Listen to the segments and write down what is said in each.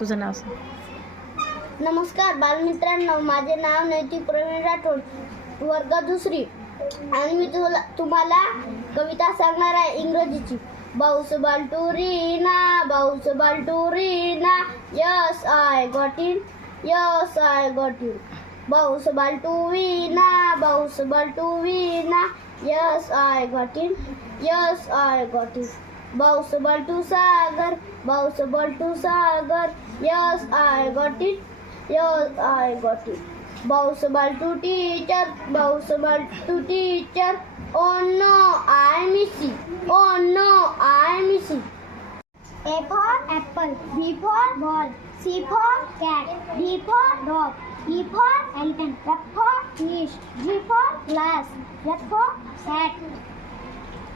तुझं नाव सांग. नमस्कार बालमित्रांनो, माझे नाव नैतिक प्रवीण राठोड, वर्ग दुसरी. आणि मी तुम्हाला कविता सांगणार आहे इंग्रजीची. बाउस बाल्टुरीना, बाउस बाल्टुरीना, yes I got it, yes I got it. बाउस बाल्टुवीना, बाउस बाल्टुवीना, yes I got it, yes I got it. बाउस बाल्टू सागर, बाउस बाल्टू सागर, yes I got it, yes I got it. Bounce ball to teacher, bounce ball to teacher. Oh no, I miss it. Oh no, I miss it. A for apple, B for ball, C for cat, D for dog, E for elephant, F for fish, G for glass, H for cat,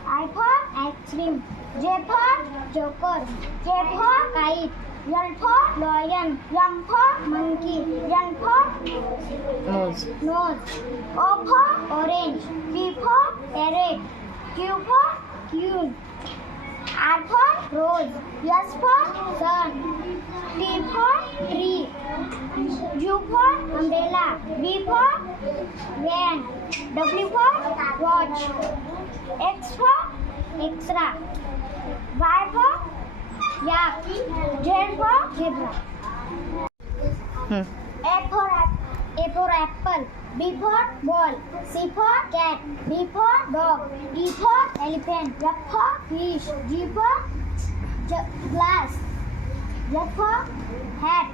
I for ice cream, J for joker, K for kite, L for lion, M for monkey, N for nose. nose, O for orange, P for parrot, Q for queen, R for rose, S for sun, T for tree, U for umbrella, V for van, W for watch, X for extra, Y for yak, Z for zebra. A for apple, B for ball, C for cat, D for dog, E for elephant, F for fish, G for glass, H for hat,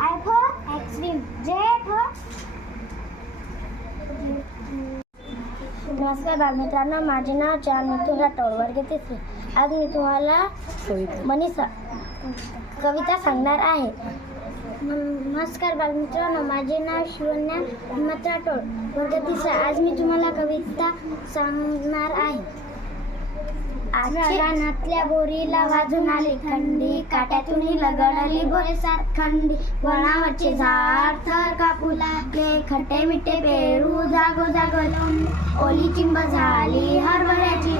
I for ice cream, J for. नमस्कार बालमित्रांनो, माझे नाव चार मिथुन राठोड, वर्ग तिसरी. आज मी तुम्हाला कविता. कविता सांगणार आहे. नमस्कार बालमित्रांनो, माझे नाव शिवन्या हिम्मत राठोड, वर्ग तिसरा. आज मी तुम्हाला कविता सांगणार आहे. रानातल्या बोरीला वाजून आली खंडी, काट्यातून लगडली बोरेसार खंडी. वनावरचे झाड थर कापू लागले, खट्टे मिठे पेरू जागो जागो ओली चिंब झाली हरभऱ्याची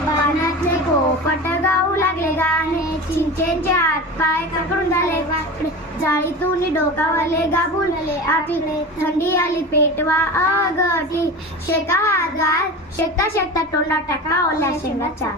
पानातले पोपट गाऊ लागले गाणे. चिंचेंचे हात पाय कडकडून झाले वाकडे, जाळीतून डोकावले गाबुलले आटले. थंडी आली पेटवा अगटी, शेका हात गार शेकता शेकता तोंडात टाका ओल्या शेंगाच्या.